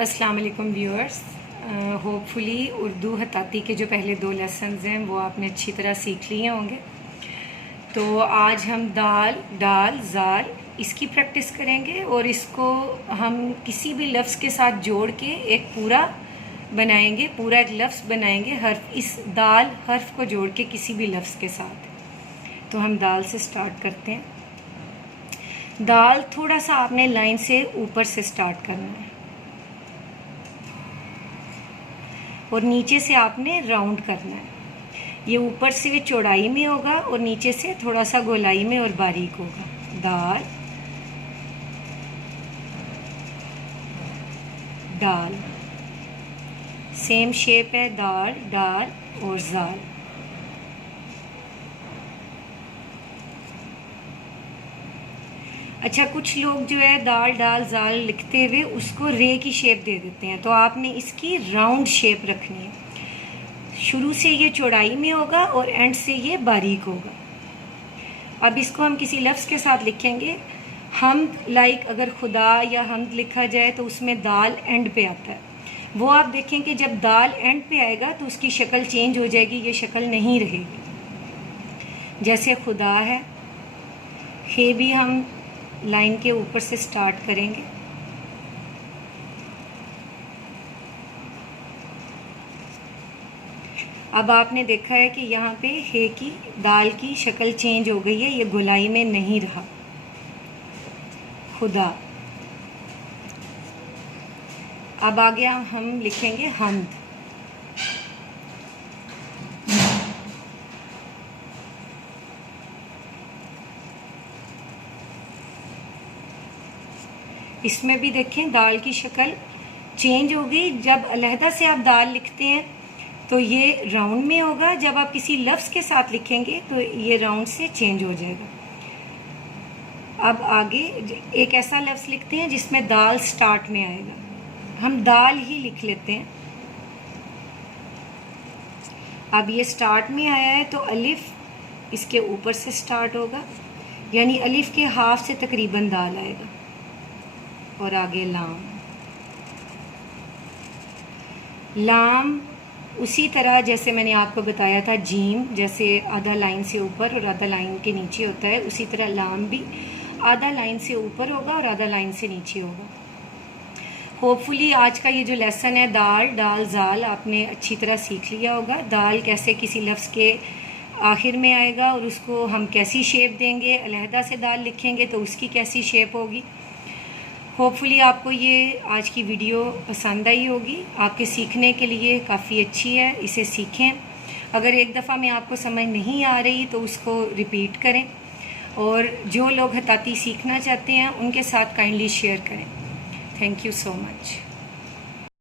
अस्सलाम वालेकुम viewers. Hopefully Urdu हताती के जो पहले 2 लेसन हैं वो आपने अच्छी तरह सीख लिए होंगे। तो आज हम दाल, डाल, जाल इसकी प्रैक्टिस करेंगे और इसको हम किसी भी लफ्ज़ के साथ जोड़ के एक पूरा बनाएंगे, पूरा एक लफ्ज़ बनाएंगे हर्फ, इस दाल हर्फ को जोड़ के किसी भी लफ्ज़ के साथ। तो हम दाल से स्टार्ट करते हैं। दाल थोड़ा सा आपने लाइन से ऊपर से स्टार्ट करना है और नीचे से आपने राउंड करना है। ये ऊपर से चौड़ाई में होगा और नीचे से थोड़ा सा गोलाई में और बारीक होगा। दाल, डाल, सेम शेप है, दाल, डाल और जाल। अच्छा, कुछ लोग जो है दाल, डाल, जाल लिखते हुए उसको रे की शेप दे देते हैं, तो आपने इसकी राउंड शेप रखनी है। शुरू से ये चौड़ाई में होगा और एंड से ये बारीक होगा। अब इसको हम किसी लफ्ज़ के साथ लिखेंगे। हम अगर खुदा या हमद लिखा जाए तो उसमें दाल एंड पे आता है। वो आप देखें कि जब दाल एंड पे आएगा तो उसकी शक्ल चेंज हो जाएगी, ये शक्ल नहीं रहेगी। जैसे खुदा है, हे भी हम लाइन के ऊपर से स्टार्ट करेंगे। अब आपने देखा है कि यहाँ पे हे की, दाल की शक्ल चेंज हो गई है, ये गोलाई में नहीं रहा। खुदा। अब आगे हम लिखेंगे हमद। इसमें भी देखें दाल की शक्ल चेंज हो गई। जब अलहदा से आप दाल लिखते हैं तो ये राउंड में होगा, जब आप किसी लफ्ज़ के साथ लिखेंगे तो ये राउंड से चेंज हो जाएगा। अब आगे एक ऐसा लफ्ज़ लिखते हैं जिसमें दाल स्टार्ट में आएगा। हम दाल ही लिख लेते हैं। अब ये स्टार्ट में आया है तो अलिफ इसके ऊपर से स्टार्ट होगा, यानी अलिफ के हाफ से तकरीबन दाल आएगा। और आगे लाम। लाम उसी तरह जैसे मैंने आपको बताया था जीम, जैसे आधा लाइन से ऊपर और आधा लाइन के नीचे होता है, उसी तरह लाम भी आधा लाइन से ऊपर होगा और आधा लाइन से नीचे होगा। होपफुली आज का ये जो लेसन है दाल, डाल, जाल आपने अच्छी तरह सीख लिया होगा। दाल कैसे किसी लफ्ज़ के आखिर में आएगा और उसको हम कैसी शेप देंगे, अलहदा से दाल लिखेंगे तो उसकी कैसी शेप होगी। होपफुली आपको ये आज की वीडियो पसंद आई होगी। आपके सीखने के लिए काफ़ी अच्छी है, इसे सीखें। अगर एक दफ़ा में आपको समझ नहीं आ रही तो उसको रिपीट करें और जो लोग हताती सीखना चाहते हैं उनके साथ काइंडली शेयर करें। Thank you so much.